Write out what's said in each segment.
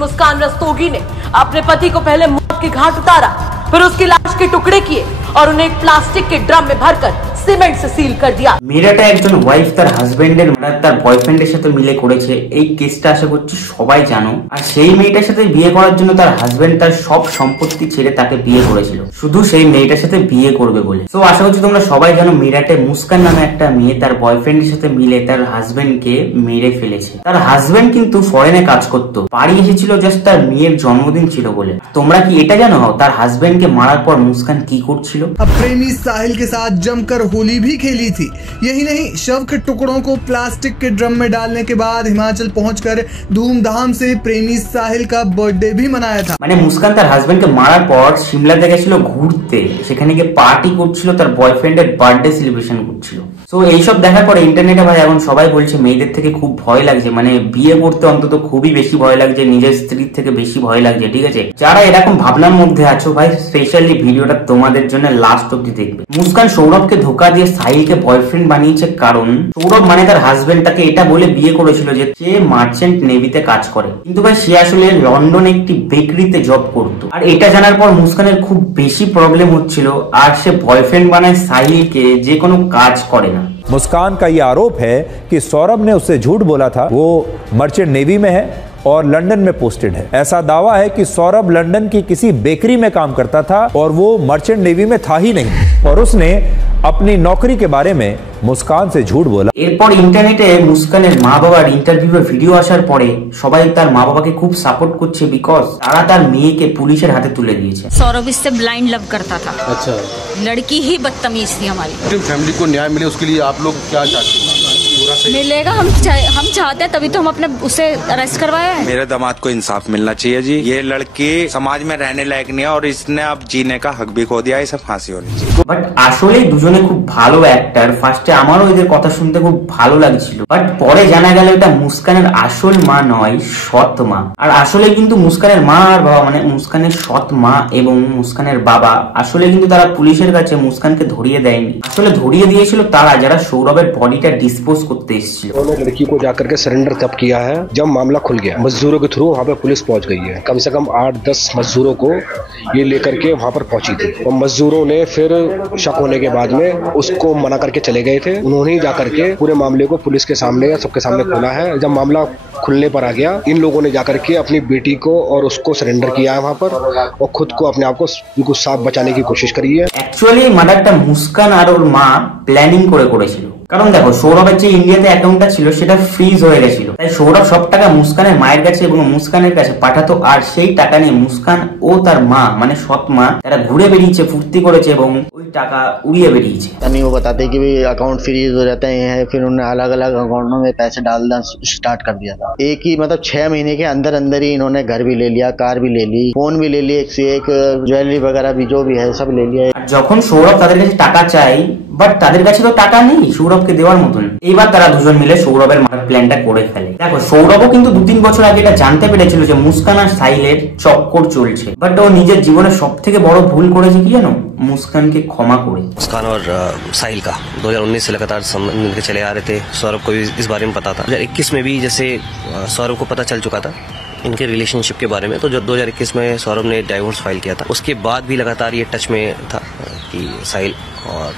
मुस्कान रस्तोगी ने अपने पति को पहले मौत के घाट उतारा, फिर उसकी लाश के टुकड़े किए और उन्हें एक प्लास्टिक के ड्रम में भरकर সিমেন্ট से সিল कर दिया। মেয়েটা একজন ওয়াইফ তার হাজবেন্ডের তার বয়ফ্রেন্ডের সাথে মিলে করেছে। এই কেসটা আশা করছি সবাই জানো। আর সেই মেয়েটার সাথে বিয়ে করার জন্য তার হাজবেন্ড তার সব সম্পত্তি ছেড়ে তাকে বিয়ে করেছিল শুধু সেই মেয়েটার সাথে বিয়ে করবে বলে। তো আশা করছি তোমরা সবাই জানো মেয়েটাতে মুস্কান নামে একটা মেয়ে তার বয়ফ্রেন্ডের সাথে মিলে তার হাজবেন্ডকে মেরে ফেলেছে। তার হাজবেন্ড কিন্তু ফরেনে কাজ করতো, বাড়ি এসেছিল জাস্ট তার মেয়ের জন্মদিন ছিল বলে। তোমরা কি এটা জানো তার হাজবেন্ডকে মারার পর মুস্কান কি করছিল? प्रेमी साहिल के साथ जमकर होली भी खेली थी। यही नहीं, शव के टुकड़ों को प्लास्टिक के ड्रम में डालने के बाद हिमाचल पहुंचकर धूमधाम से प्रेमी साहिल का बर्थडे भी मनाया था। মানে মুস্কান তার হাজবেন্ডকে মারার পর সিমলাতে গেছিল ঘুরতে, সেখানে গিয়ে পার্টি করছিল, তার বয়ফ্রেন্ডের বার্থডে সেলিব্রেশন করছিল। তো এইসব দেখার পরে ইন্টারনেটে ভাই এখন সবাই বলছে মেয়েদের থেকে খুব ভয় লাগছে, মানে বিয়ে করতে অন্তত খুবই বেশি ভয় লাগছে, নিজের স্ত্রীর থেকে বেশি ভয় লাগছে। ঠিক আছে, যারা এরকম ভাবনার মধ্যে আছো ভাই স্পেশালি ভিডিওটা তোমাদের জন্য লাস্ট অব্দি দেখবে। মুস্কান সৌরভকে ধোকা দিয়ে সাহিলকে বয়ফ্রেন্ড বানিয়েছে, কারণ সৌরভ মানে তার হাজবেন্ড তাকে এটা বলে বিয়ে করেছিল যে সে মার্চেন্ট নেভিতে কাজ করে, কিন্তু ভাই সে আসলে লন্ডনে একটি বেকারিতে জব করতো। আর এটা জানার পর মুস্কানের খুব বেশি প্রবলেম হচ্ছিল, আর সে বয়ফ্রেন্ড বানায় সাহিলকে, যে কোনো কাজ করে না। मुस्कान का ये आरोप है कि सौरभ ने उससे झूठ बोला था, वो मर्चेंट नेवी में है और लंदन में पोस्टेड है। ऐसा दावा है कि सौरभ लंदन की किसी बेकरी में काम करता था और वो मर्चेंट नेवी में था ही नहीं, और उसने अपनी नौकरी के बारे में মুস্কান से झूठ बोला। এরপর ইন্টারনেটে মুস্কানের মা বাবার ইন্টারভিউর ভিডিও আসার পরে সবাই তার মা বাবাকে খুব সাপোর্ট করছে, বিকজ তারা তার মেয়েকে পুলিশের হাতে তুলে দিয়েছে। सौरभ इससे ब्लाइंड लव करता था। अच्छा, लड़की ही बदतमीज थी हमारी। फैमिली को न्याय मिले उसके लिए आप लोग क्या चाहते हैं? मिलेगा, हम चाहते हैं, तभी तो हम अपने उसे अरेस्ट करवाया है। मेरे दामाद को इंसाफ मिलना चाहिए जी। ये लड़की समाज में रहने लायक नहीं है और इसने अब जीने का हक भी खो दिया है, इसे फांसी होनी चाहिए। বাট আসলেই দুজনে খুব ভালো অ্যাক্টর। ফার্স্টে আমারও এদের কথা শুনতে খুব ভালো লাগছিল, বাট পরে জানা গেল এটা মুস্কানের আসল মা নয়, সৎ মা। আর আসলে কিন্তু মুস্কানের মা আর বাবা মানে মুস্কানের সৎ মা এবং মুস্কানের বাবা আসলে কিন্তু তারা পুলিশের কাছে মুস্কানকে ধরিয়ে দেয়নি, আসলে ধরিয়ে দিয়েছিল তারা যারা সৌরভের বডিটা ডিসপোজ করতে এসেছিল। उन्होंने लड़की को जाकर के सरेंडर तब किया है जब मामला खुल गया। मजदूरों के थ्रू वहाँ पे पुलिस पहुंच गई है, कम से कम 8-10 मजदूरों को ये लेकर के वहाँ पर पहुंची थी, और मजदूरों ने फिर शक होने के बाद में उसको मना करके चले गए थे। उन्होंने जाकर के पूरे मामले को पुलिस के सामने या सबके सामने खोला है। जब मामला खुलने पर आ गया, इन लोगों ने जाकर के अपनी बेटी को और उसको सरेंडर किया है वहाँ पर, और खुद को अपने आप को बिल्कुल साफ बचाने की कोशिश करी है। অ্যাকচুয়ালি মার্ডারটা মুস্কান আর ওর মা প্ল্যানিং করে করেছিল, কারণ দেখো সৌরভের যে ইন্ডিয়াতে অ্যাকাউন্টটা ছিল সেটা ফ্রিজ হয়ে গেছিল, তাই সৌরভ সব টাকা মুস্কানের মায়ের কাছে এবং মুস্কানের কাছে পাঠাতো, আর সেই টাকা নিয়ে মুস্কান ও তার মা মানে সৎ মা তারা ঘুরে বেরিয়েছে, ফুর্তি করেছে এবং ওই টাকা উড়িয়ে বেরিয়েছে। नहीं वो बताते कि भाई अकाउंट फ्रीज हो जाते हैं, फिर उन्होंने अलग अलग अकाउंटों में पैसे डालना स्टार्ट कर दिया था। एक ही मतलब 6 महीने के अंदर अंदर ही इन्होंने घर भी ले लिया, कार भी ले ली, फोन भी ले लिया, एक से एक ज्वेलरी वगैरह भी जो भी है सब ले लिया। যখন সৌরভ তাদের কাছে টাকা চাই, বাট তাদের কাছে তো টাকা নেই সৌরভকে দেওয়ার মতন, এইবার তারা দুজন মিলে সৌরভের মারার প্ল্যানটা করে ফেলে। দেখো সৌরভও কিন্তু 2-3 বছর আগে এটা জানতে পেরেছিল যে মুস্কান আর সাহিলের চক্কর চলছে, বাট ও নিজের জীবনের সব থেকে বড় ভুল করেছে কি জানো, মুস্কানকে ক্ষমা করে। मुस्कान और साहिल का 2019 से लगातार संबंध मिलकर चले आ रहे थे। सौरभ को भी इस बारे में पता था। 2021 में भी जैसे सौरभ को पता चल चुका था इनके रिलेशनशिप के बारे में, तो जब 2021 में सौरभ ने डाइवोर्स फाइल किया था, उसके बाद भी लगातार ये टच में था कि साहिल, और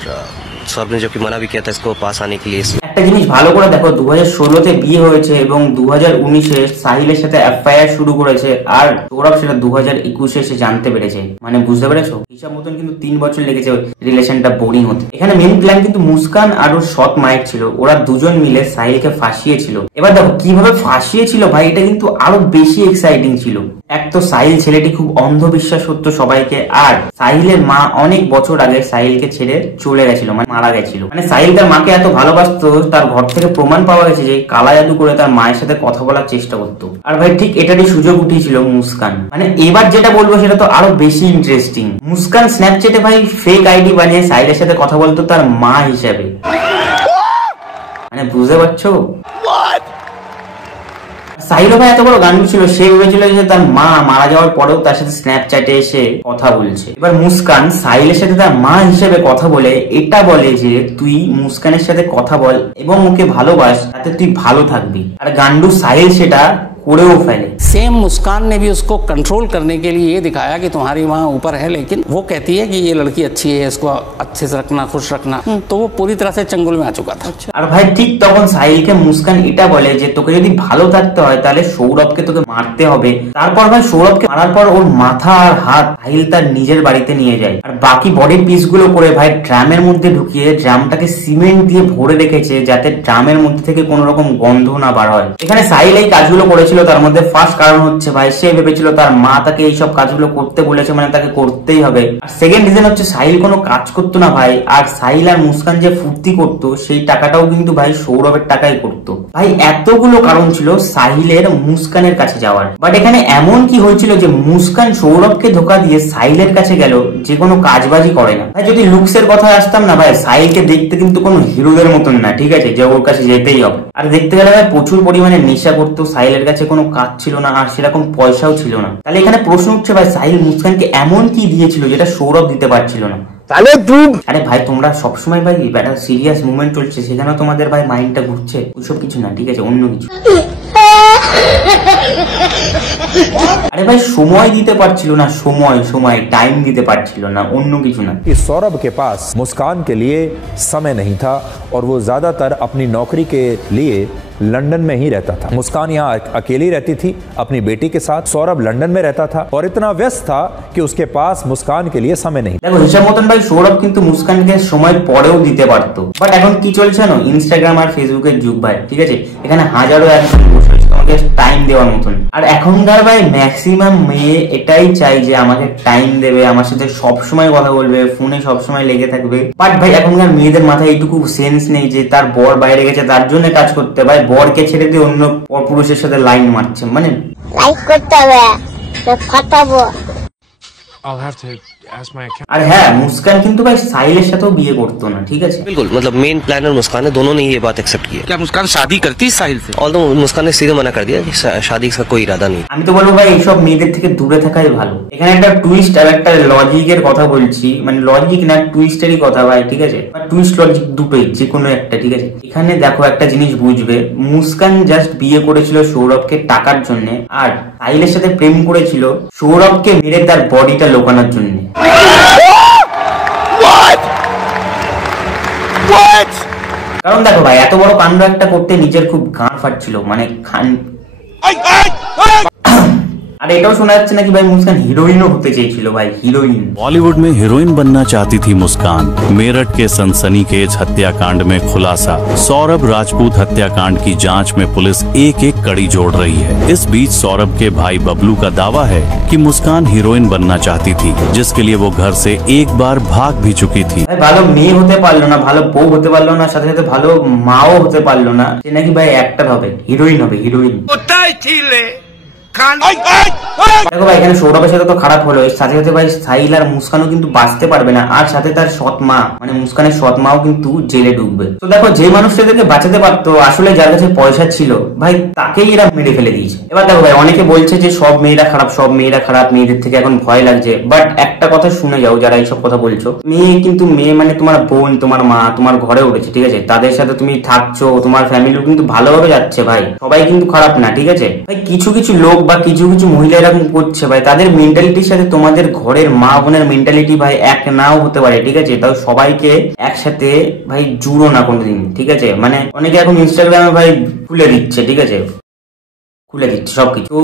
सौरभ ने जो कि मना भी किया था इसको पास आने के लिए। একটা জিনিস ভালো করে দেখো, 2016-তে বিয়ে হয়েছে এবং 2019-এ সাহিলের সাথে এফআইআর শুরু করেছে, আর সৌরভ সেটা 2021-এ এসে জানতে পেরেছে। মানে বুঝতে পেরেছো, হিসাব মতন কিন্তু 3 বছর লেগেছে রিলেশনটা বোরিং হতে। এখানে মেন প্ল্যান কিন্তু মুস্কান আর ওর সৎ মায়ের ছিল, ওরা দুজন মিলে সাহিলকে ফাঁসিয়েছিল। এবার দেখো কিভাবে ফাঁসিয়েছিল ভাই, এটা কিন্তু আরো বেশি এক্সাইটিং ছিল। এক তো সাহিল ছেলেটি খুব অন্ধবিশ্বাস করতো সবাইকে, আর সাহিলের মা অনেক বছর আগে সাহিলকে ছেড়ে চলে গেছিল, মানে মারা গেছিল। মানে সাহিল তার মাকে এত ভালোবাসতো, তার ঘর থেকে প্রমাণ পাওয়া গেছে যে কালা জাদু করে তার মায়ের সাথে কথা বলার চেষ্টা করতো। আর ভাই ঠিক এটারই সুযোগ উঠিয়েছিল মুস্কান। মানে এবার যেটা বলবো সেটা তো আরো বেশি ইন্টারেস্টিং। মুস্কান স্ন্যাপচ্যাটে ভাই ফেক আইডি বানিয়ে সাহিলের সাথে কথা বলতো তার মা হিসেবে। মানে বুঝতে পারছো, সাহিল ভাই এত বড় গান্ডু ছিল, সে ভেবেছিল যে তার মা মারা যাওয়ার পরেও তার সাথে স্ন্যাপচ্যাটে এসে কথা বলছে। এবার মুস্কান সাহিলের সাথে তার মা হিসেবে কথা বলে এটা বলে যে তুই মুস্কানের সাথে কথা বল এবং ওকে ভালোবাস, তাতে তুই ভালো থাকবি। আর গান্ডু সাহিল সেটা করেও ফেলে। सेम मुस्कान ने भी उसको कंट्रोल करने के लिए ये दिखाया कि तुम्हारी माँ ऊपर है, लेकिन वो कहती है कि ये लड़की अच्छी है, इसको अच्छे से रखना, खुश रखना, तो वो पूरी तरह से चंगुल में आ चुका था। আর ভাই ঠিক তখন সাহিলকে মুস্কান এটা বলে যে তোকে যদি ভালো থাকতে হয় তাহলে সৌরভকে তোকে মারতে হবে। তারপর ভাই সৌরভকে মারার পর ওর মাথা আর হাত সাহিল তার নিজের বাড়িতে নিয়ে যায়, আর বাকি বডির পিস গুলো করে ভাই ড্রামের মধ্যে ঢুকিয়ে ড্রামটাকে সিমেন্ট দিয়ে ভরে রেখেছে যাতে ড্রামের মধ্যে থেকে কোনো রকম গন্ধ না বার হয়। এখানে সাহিল এই কাজগুলো করেছিল, তার মধ্যে ফার্স্ট কারণ হচ্ছে ভাই সে ভেবেছিল তার মা তাকে এইসব কাজগুলো করতে বলেছে, মানে তাকে করতেই হবে। আর সেকেন্ড রিজন হচ্ছে সাহিল কোনো কাজ করতো না ভাই, আর সাহিল আর মুস্কান যে ফুর্তি করতো সেই টাকাটাও কিন্তু ভাই সৌরভের টাকাই করতো। ভাই এতগুলো কারণ ছিল সাহিলের মুস্কানের কাছে যাওয়ার, বাট এখানে এমন কি হয়েছিল যে মুস্কান সৌরভকে ধোকা দিয়ে সাহিলের কাছে গেল যে কোনো কাজবাজি করে না। ভাই যদি লুকসের কথায় আসতাম না ভাই, সাহিলকে দেখতে কিন্তু কোনো হিরোদের মতন না, ঠিক আছে, যে ওর কাছে যেতেই হবে। আর দেখতে গেলে ভাই প্রচুর পরিমাণে নেশা করতো, সাহিলের কাছে কোনো কাজ ছিল না আর সেরকম পয়সাও ছিল না। তাহলে এখানে প্রশ্ন উঠছে ভাই সাহিল মুস্কানকে এমন কি দিয়েছিল যেটা সৌরভ দিতে পারছিল না? আরে ভাই তোমরা সবসময় ভাই একটা সিরিয়াস মুভমেন্ট চলছে সেখানে তোমাদের ভাই মাইন্ডটা ঘুরছে, ওইসব কিছু না, ঠিক আছে, অন্য কিছু। अरे भाई समय दीते पारछिलो ना, समय टाइम दीते पारछिलो ना, अन्य किछु ना। कि सौरभ के पास मुस्कान के लिए समय नहीं था और वो ज्यादातर अपनी नौकरी के लिए लंदन में ही रहता था। मुस्कान यहाँ अकेली रहती थी अपनी बेटी के साथ, सौरभ लंदन में रहता था और इतना व्यस्त था कि उसके पास मुस्कान के लिए समय नहीं। देखो हिसाब मतन भाई सौरभ किन्तु मुस्कान के समय परेও দিতে পারতো, বাট এখন কি চলছে জানো, ইনস্টাগ্রাম আর ফেসবুকের যুগ ভাই, ঠিক আছে, এখানে হাজারো একজন বসে আছে তোমাকে টাইম দেওয়ার মতন। আর এখনকার ভাই ম্যাক্সিমাম মেয়ে এটাই চাই যে আমাকে টাইম দেবে, আমার সাথে সব সময় কথা বলবে, ফোনে সব সময় লেগে থাকবে। বাট ভাই এখনকার মেয়েদের মাথায় এইটুকু সেন্স নেই যে তার বর বাইরে গেছে তার জন্য কাজ করতে। ভাই বরকে ছেড়ে দিয়ে অন্য পুরুষের সাথে লাইন মারছে, মানে লাইক করতে হবে, ফাটাবো। আর হ্যাঁ মুস্কান কিন্তু ভাই সাহিলের সাথেও বিয়ে করতো না, ঠিক আছে, बिल्कुल, मतलब मेन प्लानर मुस्कान है, दोनों ने ये बात एक्सेप्ट की। क्या मुस्कान शादी करती साहिल से? ऑल्दो मुस्कान ने सीधे मना कर दिया कि शादी का कोई इरादा नहीं। আমি তো বলবো ভাই এইসব মেয়েদের থেকে দূরে থাকাই ভালো। এখানে একটা টুইস্ট আর একটা লজিকের কথা বলছি, মানে লজিক না টুইস্টেরই কথা ভাই, ঠিক আছে, টুইস্ট লজিক দুটোই, যে কোনো একটা, ঠিক আছে। এখানে দেখো একটা জিনিস বুঝবে, মুস্কান জাস্ট বিয়ে করেছিল সৌরভকে টাকার জন্য, আর সাহিলের সাথে প্রেম করেছিল সৌরভকে মেরে তার বডিটা লোকানোর জন্য। কারণ দেখো ভাই এত বড় কাণ্ড একটা করতে নিজের খুব গান ফাটছিল, মানে আর এটাও শোনা যাচ্ছে নাকি ভাই মুস্কান হিরোইনও হতে চেয়েছিল, ভাই হিরোইন। बॉलीवुड में हीरोइन बनना चाहती थी मुस्कान। मेरठ के सनसनीखेज हत्याकांड में खुलासा, सौरभ राजपूत हत्याकांड की जांच में पुलिस एक एक कड़ी जोड़ रही है। इस बीच सौरभ के भाई बबलू का दावा है कि मुस्कान हीरोइन बनना चाहती थी, जिसके लिए वो घर से एक बार भाग भी चुकी थी। ভালো মেয়ে হতে পারলো না, ভালো বউ হতে পারলো না, সাথে সাথে ভালো মাও হতে পারলো না, সে নাকি ভাই অ্যাক্টর হবে, হিরোইন হবে, হিরোইন। দেখো ভাই এখানে সৌরভের সাথে তো খারাপ হলো, এর সাথে সাথে ভাই সাহিল আর মুস্কানও কিন্তু বাঁচতে পারবে না, আর সাথে তার সৎ মা মানে মুস্কানের সৎ মাও কিন্তু জেলে ঢুকবে। তো দেখো যে মানুষটাদেরকে বাঁচাতে পারতো, আসলে যার কাছে পয়সা ছিল ভাই তাকেই এরা মেরে ফেলে দিয়েছে। এবার দেখো ভাই অনেকে বলছে যে সব মেয়েরা খারাপ, সব মেয়েরা খারাপ, মেয়েদের থেকে এখন ভয় লাগছে, বাট একটা কথা শুনে যাও যারা এইসব কথা বলছো, মেয়ে কিন্তু মেয়ে মানে তোমার বোন, তোমার মা, তোমার ঘরে উঠেছে, ঠিক আছে, তাদের সাথে তুমি থাকছো, তোমার ফ্যামিলিও কিন্তু ভালোভাবে যাচ্ছে ভাই, সবাই কিন্তু খারাপ না, ঠিক আছে ভাই। কিছু কিছু লোক বা কিছু কিছু মহিলা এরকম করছে ভাই, তাদের মেন্টালিটির সাথে তোমাদের ঘরের মা বোনের মেন্টালিটি ভাই এক নাও হতে পারে, ঠিক আছে, তাও সবাইকে একসাথে ভাই জুড়ো না কোনোদিন, ঠিক আছে। মানে অনেকে এখন ইনস্টাগ্রামে ভাই খুলে দিচ্ছে, ঠিক আছে, খুলে দিচ্ছে সবকিছু, তো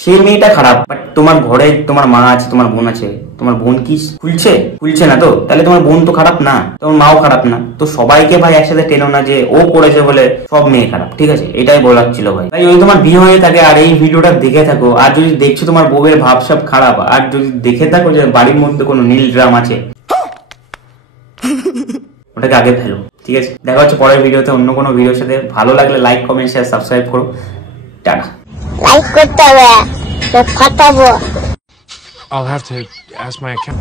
সেই মেয়েটা খারাপ, বাট তোমার ঘরে তোমার মা আছে, তোমার বোন আছে, তোমার বোন কি খুলছে না, তো তাহলে তোমার বোন তো খারাপ না, তোমার মাও খারাপ না, তো সবাইকে ভাই একসাথে টেনো না যে ও করেছে বলে সব মেয়ে খারাপ, ঠিক আছে, এটাই বলার ছিল ভাই। তাই ওই তোমার বিয়ে হয়ে থাকে আর এই ভিডিওটা দেখে থাকো, আর যদি দেখছো তোমার বউয়ের ভাবসাব খারাপ, আর যদি দেখে থাকো যে বাড়ির মধ্যে কোনো নীল ড্রাম আছে, ওটাকে আগে ফেলো, ঠিক আছে। দেখা হচ্ছে পরের ভিডিওতে অন্য কোনো ভিডিওর সাথে। ভালো লাগলে লাইক, কমেন্ট, শেয়ার, সাবস্ক্রাইব করো। টাটা। লাইক করতে হবে, ফাটাবো। I'll have to ask my account.